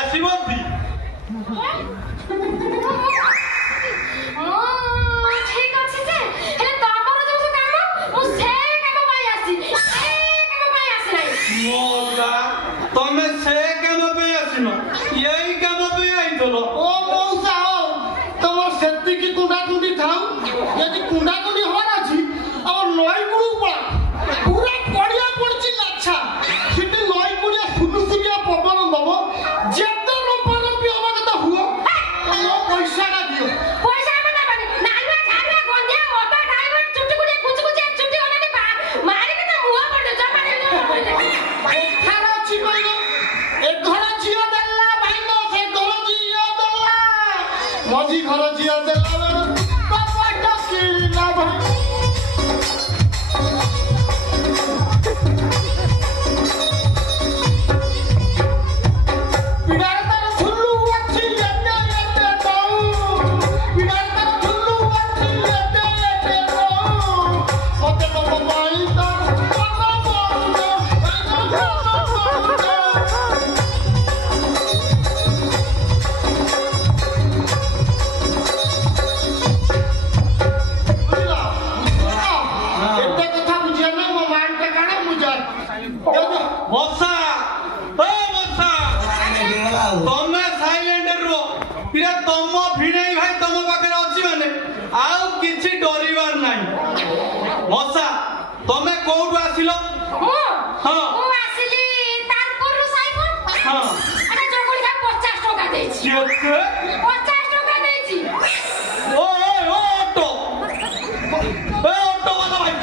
ଆସିବନ୍ତି ঠিক আছে যে ହେଲେ ତମର ଯୋଉ କାମ ମୁଁ ସେ କାମ ପାଇଁ ଆସିଛି ସେ କାମ ପାଇଁ ଆସି ନାହିଁ ମୋଲା ତମେ ସେ କାମ ପାଇଁ ଆସିନ ଏଇ କାମ ପାଇଁ ଆଇଥିଲ ଓ ମଉସା ତମର ସେତିକି କୁଣ୍ଡାକୁଣ୍ଡି ଥାଉ ଯଦି କୁଣ୍ଡାକୁଣ୍ଡି ହବାର ଅଛି ଆମ ନଈ କୂଳକୁ ପଳା ପୁରା ପଡ଼ିଆ ପଡ଼ିଛି ଲାଛା ସେଠି ନଈ କୂଳିଆ ସୁଲୁସୁଲିଆ ପବନ ଦବ ଯେତେ ରମ୍ପାରମ୍ପି ହବା କଥା ହୁଅ ମୋ ପଇସାଟା ଦିଅ ପଇସା ଆମେ ଦେବାନି ନାଲୁଆ ଝାଡୁଆ ଗନ୍ଧିଆ ଅଟା ଖାଇବା ଚୁଟି କୁଟି କୁଚି କୁଚି ଚୁଟି ଅନାନି ମାରିକି ତା ମୁହଁ ପଡେ ଜମା ଏଠାର ଅଛି କହିଲ ଏ ଘର ଝିଅ ଦେଲା ଭାଇନ ସେ ଘର ଝିଅ ଦେଲା ମଝି ଘର ଝିଅ ଦେଲା ବେଳ କପଟ କିଣିଲା ଭାଇ ପିଡ଼ାରେ ତାର ଝୁଲୁ ଅଛି ଏତେ ଏତେ ଦଉ ପିଡ଼ାରେ ତାର ଝୁଲୁ ଅଛି ଏତେ ଏତେ ଦଉ ମତେ ନବ ପାଇଁ ତାର ମନ ବନ୍ଦ ଏତେ କଥା ବୁଝିବା ନାହିଁ ମୋ ମାଇଣ୍ଡଟା କାଣା ମୁଁ ଯାଏ ବର୍ଷା ଏ ବର୍ଷା ତମେ ସାଇଲେଣ୍ଟ ରୁହ ପିଲା ତମ ଭିଣେଇ ଭାଇ ତମ ପାଖରେ ଅଛି ମାନେ ଆଉ କିଛି ଡରିବାର ନାହିଁ ବର୍ଷା ତମେ କୋଉଠୁ ଆସିଲ ମୁଁ ହଁ ଆସିଲି ତାରପୁରରୁ ସାଇବର ହଁ ଆରେ ଜଗୁଳି ଖା 50 ଟଙ୍କା ଦେଇଛି କେତେ 50 ଟଙ୍କା ଦେଇଛି ଓ ଅଟୋ ବାଲା ଭାଇ